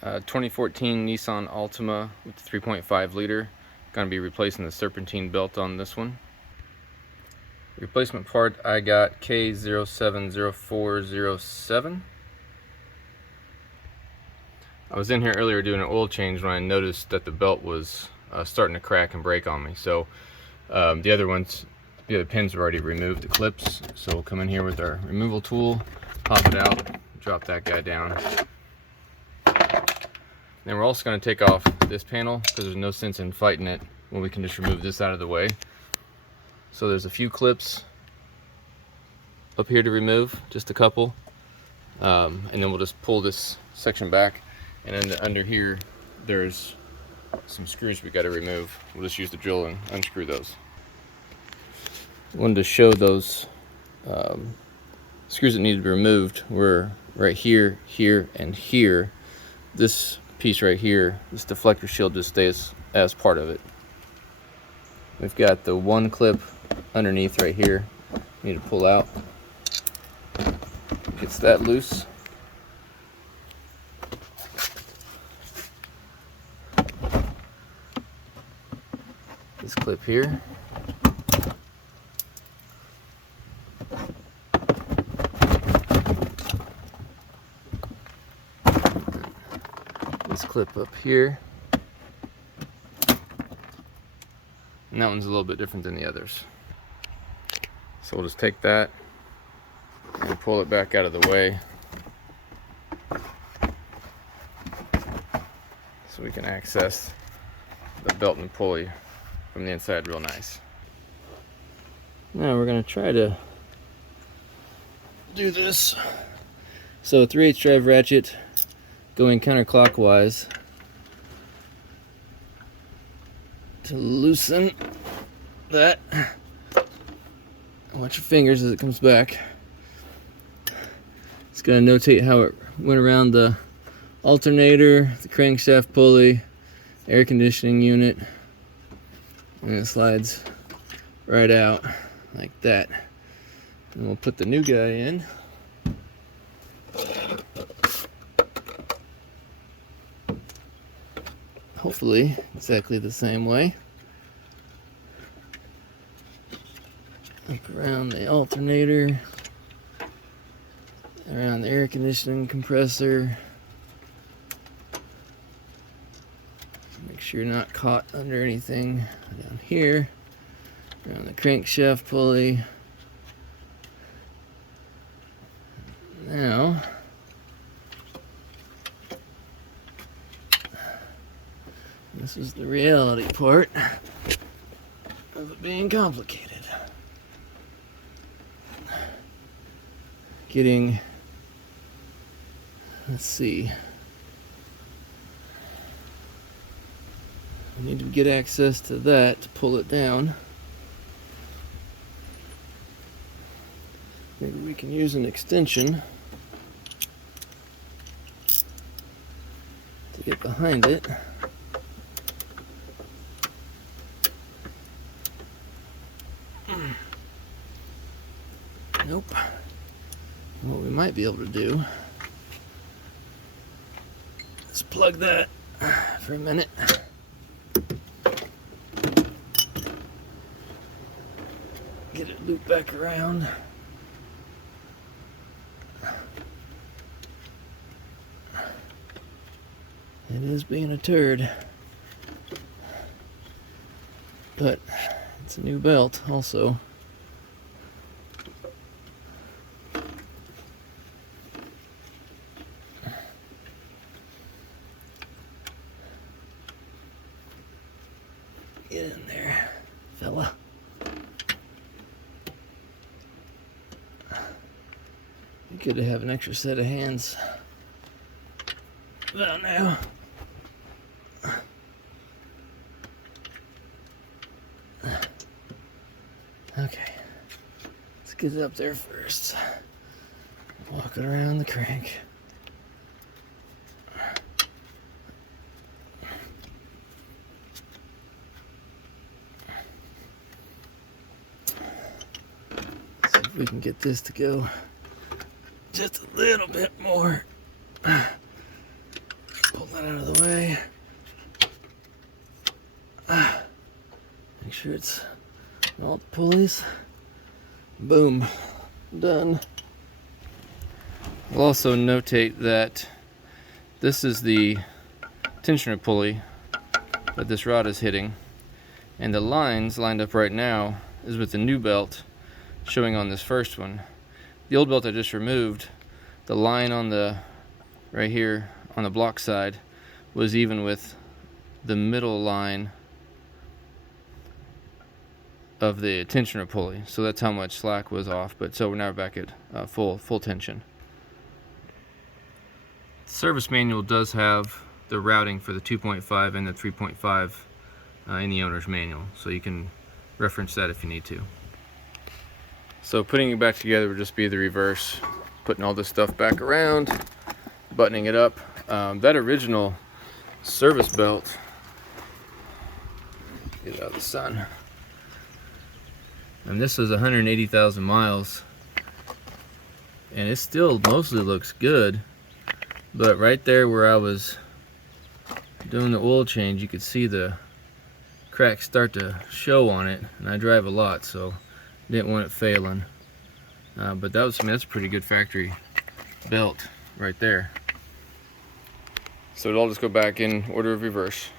2014 Nissan Altima with 3.5 liter. Going to be replacing the serpentine belt on this one. Replacement part I got K070407. I was in here earlier doing an oil change when I noticed that the belt was starting to crack and break on me. So the other pins were already removed, the clips. So we'll come in here with our removal tool, pop it out, drop that guy down. Then we're also going to take off this panel because there's no sense in fighting it when we can just remove this out of the way. So there's a few clips up here to remove, just a couple, and then we'll just pull this section back, and then under here there's some screws we got to remove. We'll just use the drill and unscrew those. I wanted to show those screws that need to be removed were right here, here, and here. This piece right here, this deflector shield, just stays as part of it. We've got the one clip underneath right here, need to pull out. Gets that loose. This clip here. This clip up here. And that one's a little bit different than the others. So we'll just take that and pull it back out of the way so we can access the belt and pulley from the inside real nice. Now we're going to try to do this. So a 3/8 drive ratchet going counterclockwise to loosen that. Watch your fingers as it comes back. It's going to notate how it went around the alternator, the crankshaft pulley, air conditioning unit, and it slides right out like that. And we'll put the new guy in. Hopefully exactly the same way. Up around the alternator, around the air conditioning compressor. Make sure you're not caught under anything down here. Around the crankshaft pulley. Now, this is the reality part of it being complicated. Let's see. We need to get access to that to pull it down. Maybe we can use an extension to get behind it. Nope. What we might be able to do is plug that for a minute. Get it looped back around. It is being a turd, but it's a new belt also. Get in there, fella. You could have an extra set of hands down now. Okay, let's get it up there first. Walk it around the crank. See if we can get this to go just a little bit more. Pull that out of the way. Make sure it's on all the pulleys. Boom. Done. I'll also notate that this is the tensioner pulley that this rod is hitting, and the lines lined up right now is with the new belt showing on this first one. The old belt I just removed, the line on the right here on the block side was even with the middle line of the tensioner pulley, so that's how much slack was off. But so we're now back at full tension. The service manual does have the routing for the 2.5 and the 3.5 in the owner's manual, so you can reference that if you need to. So putting it back together would just be the reverse, putting all this stuff back around, buttoning it up. That original service belt, get it out of the sun, and this is 180,000 miles, and it still mostly looks good, but right there where I was doing the oil change, you could see the cracks start to show on it, and I drive a lot, so didn't want it failing. But that was, I mean, that's a pretty good factory belt right there. So it'll all just go back in order of reverse.